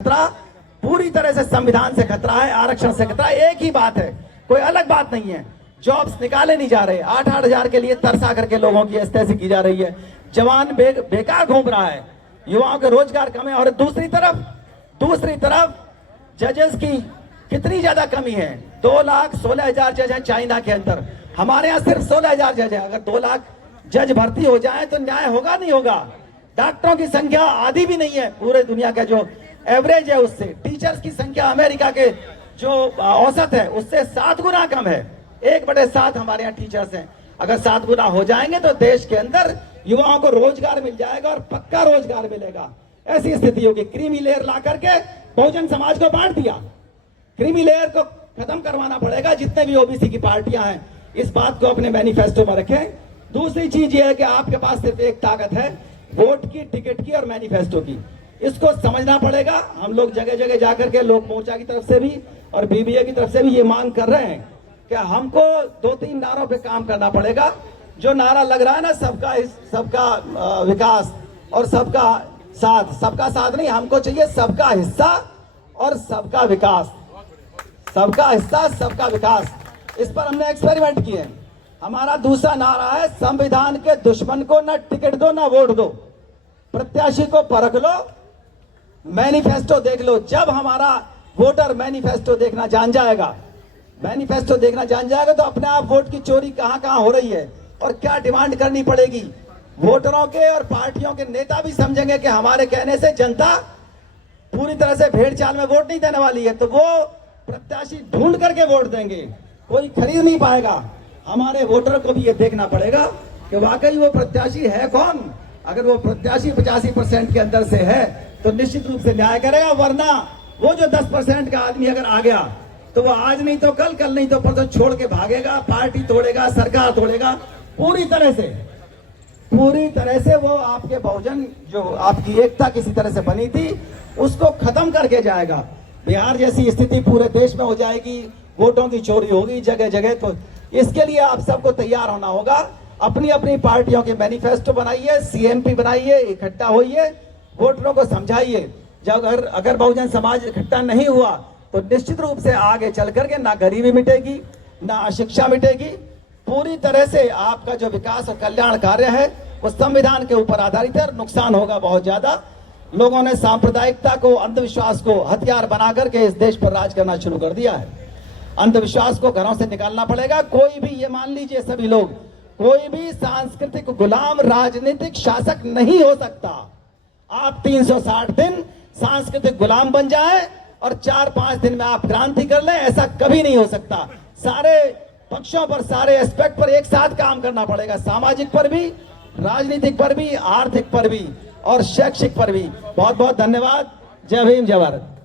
खतरा पूरी तरह से संविधान से खतरा है, आरक्षण से खतरा। एक ही बात है, कोई अलग बात नहीं है। जॉब्स निकाले नहीं जा रहे, 8-8 हजार के लिए तरसा करके लोगों की अस्तैसी की जा रही है। जवान बेकार घूम रहा है, युवाओं के रोजगार कम है। और दूसरी तरफ जजेस की कितनी ज्यादा कमी है। 2,16,000 जज है चाइना के अंदर, हमारे यहाँ सिर्फ 16,000 जज है। अगर 2 लाख जज भर्ती हो जाए तो न्याय होगा नहीं होगा। डॉक्टरों की संख्या आधी भी नहीं है पूरे दुनिया का जो एवरेज है उससे। टीचर्स की संख्या अमेरिका के जो औसत है उससे 7 गुना कम है। 1/7 हमारे यहाँ टीचर्स हैं। अगर 7 गुना हो जाएंगे तो देश के अंदर युवाओं को रोजगार मिल जाएगा और पक्का रोजगार मिलेगा। ऐसी स्थिति होगी। क्रीमी लेयर ला करके बहुजन समाज को बांट दिया। क्रीमी लेयर को खत्म करवाना पड़ेगा। जितने भी ओबीसी की पार्टियां हैं इस बात को अपने मैनिफेस्टो में रखें। दूसरी चीज ये है कि आपके पास सिर्फ एक ताकत है, वोट की, टिकट की और मैनिफेस्टो की। इसको समझना पड़ेगा। हम लोग जगह जगह जाकर के लोक मोर्चा की तरफ से भी और बीबीए की तरफ से भी ये मांग कर रहे हैं कि हमको 2-3 नारों पे काम करना पड़ेगा। जो नारा लग रहा है ना, सबका विकास और सबका साथ नहीं, हमको चाहिए सबका हिस्सा और सबका विकास। सबका हिस्सा सबका विकास। इस पर हमने एक्सपेरिमेंट किए। हमारा दूसरा नारा है, संविधान के दुश्मन को न टिकट दो न वोट दो, प्रत्याशी को परख लो, मैनिफेस्टो देख लो। जब हमारा वोटर मैनिफेस्टो देखना जान जाएगा तो अपने आप वोट की चोरी कहां कहां हो रही है और क्या डिमांड करनी पड़ेगी। वोटरों के और पार्टियों के नेता भी समझेंगे कि हमारे कहने से जनता पूरी तरह से भेड़ चाल में वोट नहीं देने वाली है, तो वो प्रत्याशी ढूंढ करके वोट देंगे, कोई खरीद नहीं पाएगा। हमारे वोटर को भी ये देखना पड़ेगा कि वाकई वो प्रत्याशी है कौन। अगर वो प्रत्याशी 85% के अंदर से है तो निश्चित रूप से न्याय करेगा, वरना वो जो 10% का आदमी अगर आ गया तो वो आज नहीं तो कल नहीं तो परसों छोड़ के भागेगा, पार्टी तोड़ेगा, सरकार तोड़ेगा। पूरी तरह से वो आपके बहुजन जो आपकी एकता किसी तरह से बनी थी उसको खत्म करके जाएगा। बिहार जैसी स्थिति पूरे देश में हो जाएगी, वोटों की चोरी होगी जगह जगह। तो इसके लिए आप सबको तैयार होना होगा। अपनी अपनी पार्टियों के मैनिफेस्टो बनाइए, सीएमपी बनाइए, इकट्ठा होइए, वोटरों को समझाइए। जब अगर बहुजन समाज इकट्ठा नहीं हुआ तो निश्चित रूप से आगे चल करके ना गरीबी मिटेगी ना अशिक्षा मिटेगी। पूरी तरह से आपका जो विकास और कल्याण कार्य है वो संविधान के ऊपर आधारित है और नुकसान होगा बहुत ज्यादा। लोगों ने सांप्रदायिकता को, अंधविश्वास को हथियार बना करके इस देश पर राज करना शुरू कर दिया है। अंधविश्वास को घरों से निकालना पड़ेगा। कोई भी, ये मान लीजिए सभी लोग, कोई भी सांस्कृतिक गुलाम राजनीतिक शासक नहीं हो सकता। आप 360 दिन सांस्कृतिक गुलाम बन जाएं और 4-5 दिन में आप क्रांति कर लें, ऐसा कभी नहीं हो सकता। सारे पक्षों पर, सारे एस्पेक्ट पर एक साथ काम करना पड़ेगा, सामाजिक पर भी, राजनीतिक पर भी, आर्थिक पर भी और शैक्षिक पर भी। बहुत बहुत धन्यवाद। जय भीम, जय भारत।